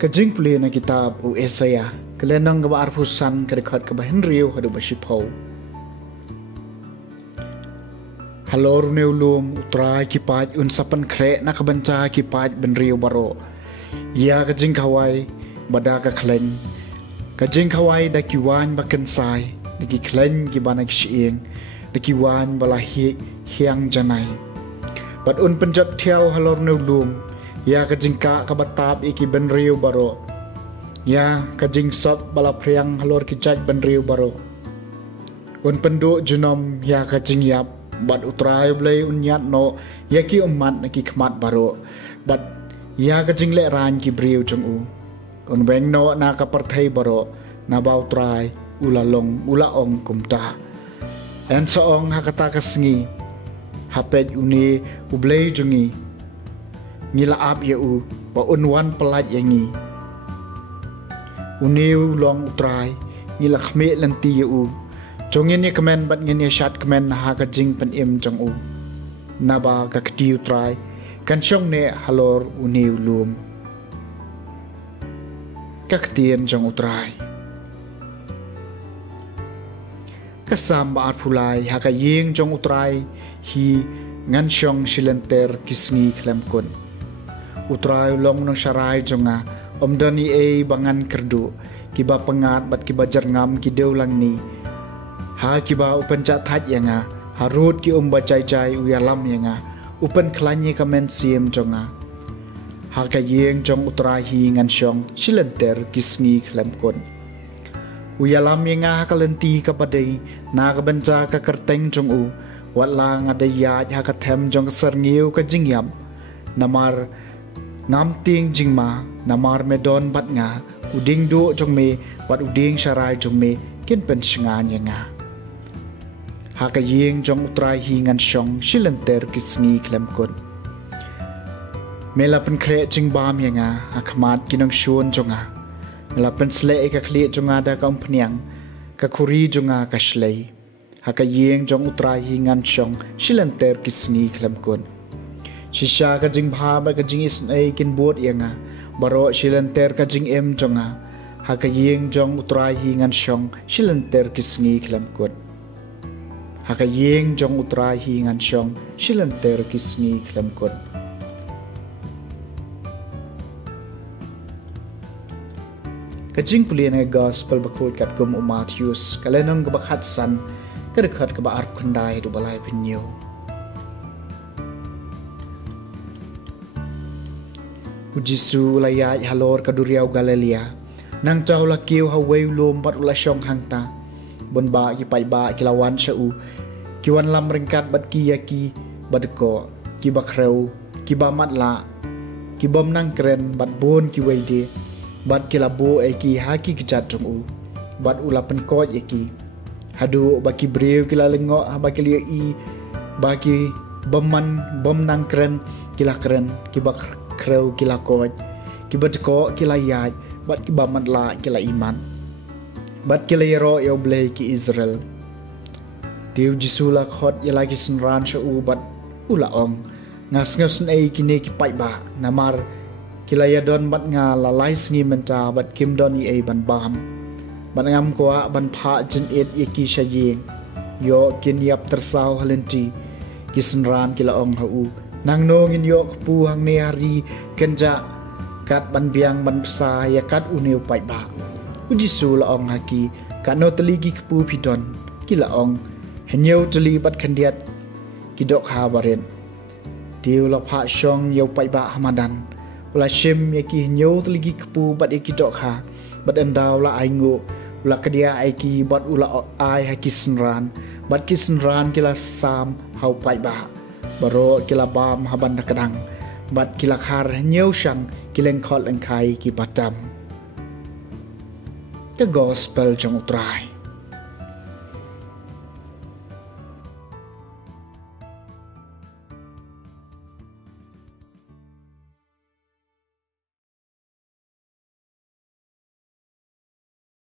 Kajing puli na kitab u Yesaya kelenong gaba arfusan kedekat kebahin riu hadu basipau. Halor neulum utrai kipat unsapan krek na kebenca kipat ben riu baro. Ya kajing kawai bada ka kleng. Kajing kawai da kiwan baken sai daki kleng gibana kisiing daki wan balahi hiang janai. Bad un penjat tiau halor neulum. Ya kajingka kabatab iki ben riu baro. Ya kajing sop bala priang halor kijaj ben riu baro. Un penduk junom ya kajing yap. Bad utrai blay unyat no ya ki umat na ki khmat baro. Bad ya kajing le ran ki briu jong u. Un weng no na kaparthai baro. Na ba utrai ulalong ulaong kumta. En soong hakata kasngi. Hapet uni ublay jongi. Ngilaap ya u pa unwan pelat yangi uniu long utrai ngilakme lanti ya u jongin ya kemen bat ngin ya shat kemen ha ka jing pen im jong u naba ka kti utrai kan syong ne halor uniu lum ka ktien jong utrai kasam ba pulai ha ka ying jong utrai hi ngan syong silenter kisngi klem kun utrai long nang syarai jonga omdani bangan kerdu kiba pengat bat kiba jerngam ki deulang ni ha kiba upen chat hat yanga harut ki bacai cai uyalam yanga upen klanyi kamen siem jonga ha ka yeng jong utrai hi ngan syong silenter kisngi klem kon uyalam yanga ka lenti ka padai na ka benca ka kerteng jong u wat lang ada ya ha ka them jong serngiu ka jingyam namar ngam ting jingma namar medon bat nga uding do jong me bat uding syarai jong me kin pen shngan yanga ha ka yeng jong utrai hi ngan syong silenter kisngi klem kon mela pen kre jing bam yanga ha khmat kinang shon jonga mela pen sle ka khle jonga da kam phniang ka khuri jonga ka shlei ha ka yeng jong utrai hi ngan syong silenter kisngi klem kon Shisha ka jing bha ba ka jing is ai kin bot yanga baro silenter ka jing em jonga ha ka yeng jong utrai hi ngan syong silenter kisngi klem kot ha ka yeng jong utrai hi ngan syong silenter kisngi klem kot ka jing pulien ai gospel bakul kat kum Matthews kalenong ka bakhat san ka dekhat ka ba ar khundai du balai pinyo Ujisu layai halor kaduriau Galilea nang chau la kiu hawai lom bat ula syong hangta bon ba ki pai ba kilawan shau kiwan lam ringkat bat ki yaki badko ki bakreu ki ba matla ki bom nang kren bat bon ki waide bat kilabo e ki haki kijat jong u bat ula pen ko yaki hadu ba ki breu kilalengo ba ki i ba ki bom nang kren kila kren ki bak kreu kila koj kibat ko kila yaj bat kiba matla kila iman bat kila yero yo blay ki Israel tiu jisula khot yala ki senran shau bat ula ong ngas ai kini ki pai ba namar kila yadon bat nga lalai sngi menta bat kim don i ban bam bat ngam ko ban pha jin et yaki shayeng yo kin yap tersau halenti ki senran kila ong hau nang nongin yok pu hang ne hari kenja kat ban biang ban psa ya kat uneu pai ba uji sul ong haki kano teligi pu pidon kila ong henyeu teli bat khandiat kidok ha baren tiu la pha shong yo pai ba hamadan ula shim yaki nyo lagi kepu bat yaki dok ha bat endau la aingo ula kedia aiki bat ula ai haki senran bat ki senran kila sam hau pai ba baro kila bam haban kadang bat kila khar nyo shang kileng khol engkai ki patam. The Gospel jong utrai